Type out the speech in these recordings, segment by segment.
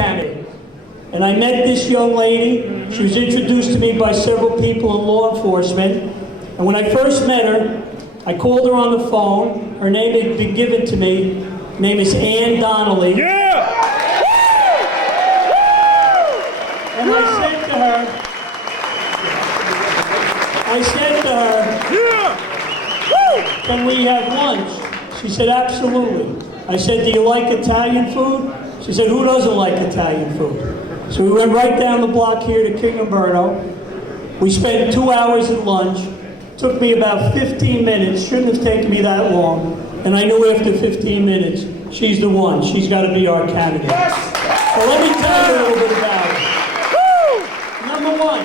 candidate. And I met this young lady. She was introduced to me by several people in law enforcement. And when I first met her, I called her on the phone. Her name had been given to me. Her name is Ann Donnelly. Yeah! And I said to her, can we have lunch? She said, absolutely. I said, do you like Italian food? She said, who doesn't like Italian food? So we went right down the block here to King Umberto. We spent 2 hours at lunch. Took me about 15 minutes. Shouldn't have taken me that long. And I knew after 15 minutes, she's the one. She's got to be our candidate. Yes. So let me tell you a little bit about her. Number one,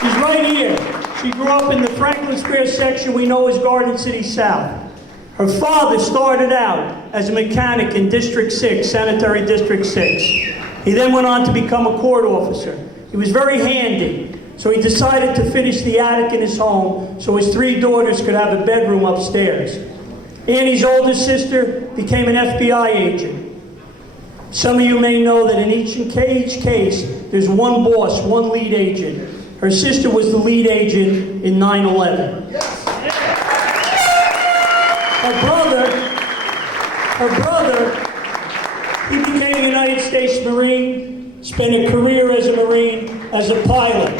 she's right here. She grew up in the Franklin Square section we know as Garden City South. Her father started out as a mechanic in District 6, Sanitary District 6. He then went on to become a court officer. He was very handy, so he decided to finish the attic in his home so his 3 daughters could have a bedroom upstairs. Annie's older sister became an FBI agent. Some of you may know that in each case, there's one boss, one lead agent. Her sister was the lead agent in 9/11. Yes. Her brother, he became a United States Marine, spent a career as a Marine, as a pilot,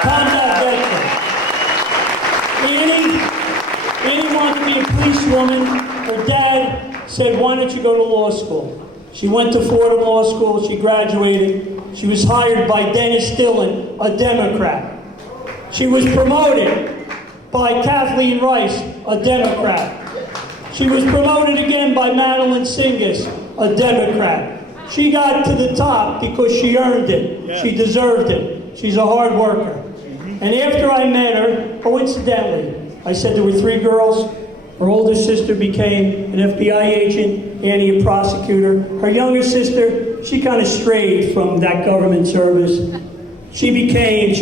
combat veteran. Annie wanted to be a policewoman. Her dad said, why don't you go to law school? She went to Fordham Law School, she graduated. She was hired by Dennis Dillon, a Democrat. She was promoted by Kathleen Rice, a Democrat. She was promoted again by Madeline Singas, a Democrat. She got to the top because she earned it. Yeah. She deserved it. She's a hard worker. And after I met her, coincidentally, I said there were 3 girls. Her older sister became an FBI agent, Annie a prosecutor. Her younger sister, she kind of strayed from that government service. She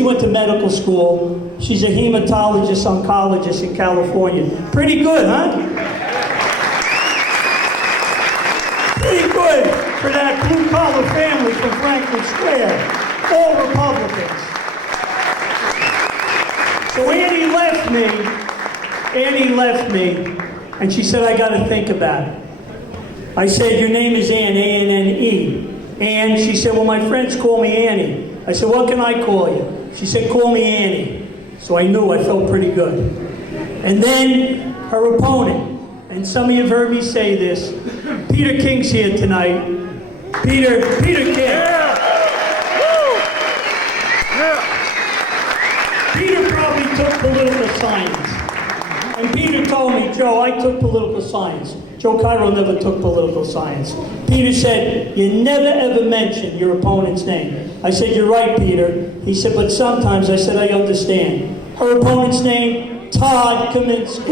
went to medical school. She's a hematologist, oncologist in California. Pretty good, huh? Pretty good for that blue-collar family from Franklin Square. All Republicans. So Annie left me, and she said, I got to think about it. I said, your name is Ann, A-N-N-E. And she said, well, my friends call me Annie. I said, what can I call you? She said, call me Annie. So I knew, I felt pretty good. And then her opponent, and some of you have heard me say this, Peter King's here tonight. Peter King. Yeah. Yeah. Peter probably took political science. And Peter told me, Joe, I took political science. Joe Cairo never took political science. Peter said, you never ever mention your opponent's name. I said, you're right, Peter. He said, but sometimes. I said, I understand. Her opponent's name, Todd Kaminsky.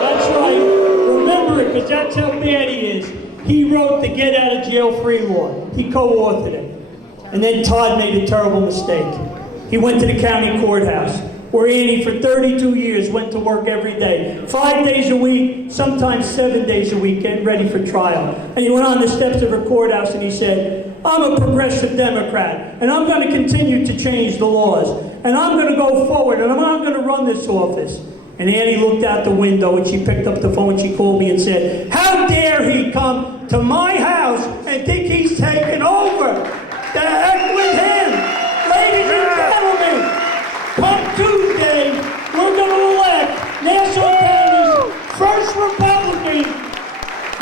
That's right. Remember it, because that's how bad he is. He wrote the Get Out of Jail Free Law. He co-authored it. And then Todd made a terrible mistake. He went to the county courthouse, where Annie, for 32 years, went to work every day. 5 days a week, sometimes 7 days a week, getting ready for trial. And he went on the steps of her courthouse and he said, I'm a progressive Democrat, and I'm going to continue to change the laws. And I'm going to go forward, and I'm not going to run this office. And Annie looked out the window, and she picked up the phone, and she called me and said, how dare he come to my house and think he's taking over? The heck with him! Ladies and gentlemen, come Tuesday, we're going to elect Nassau County's first Republican,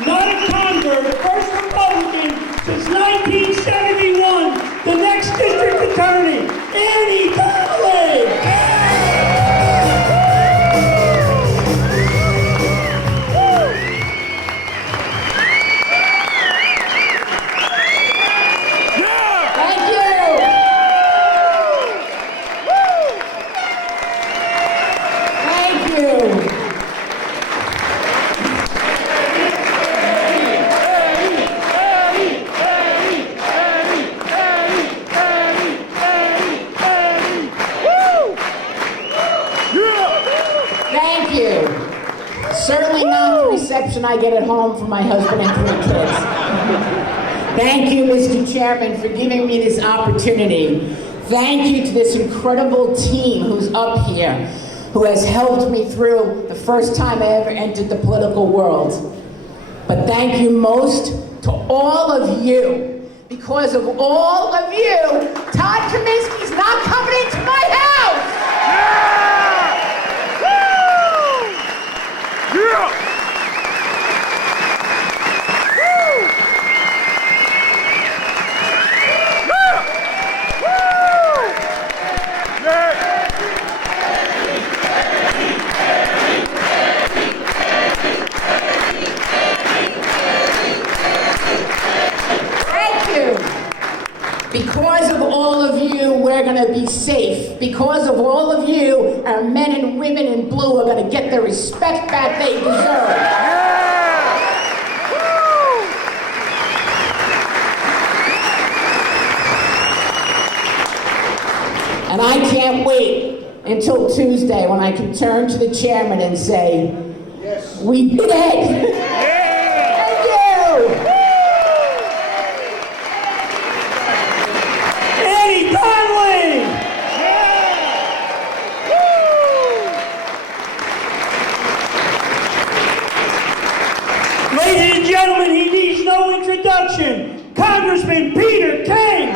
not a convert, first Republican since 1971, the next district attorney, Annie Donnelly. Certainly not the reception I get at home from my husband and 3 kids. Thank you, Mr. Chairman, for giving me this opportunity. Thank you to this incredible team who's up here, who has helped me through the first time I ever entered the political world. But thank you most to all of you. Because of all of you, Todd Kaminsky's not coming into my house! Yeah! Woo! Yeah! Woo! Yeah! Woo! Yeah! Because of all of you, we're going to be safe. Because of all of you, our men and women in blue are going to get the respect back they deserve. Yeah! Woo! And I can't wait until Tuesday when I can turn to the chairman and say, yes, we did it! Yeah! Thank you! Annie Conley! Ladies and gentlemen, he needs no introduction. Congressman Peter King!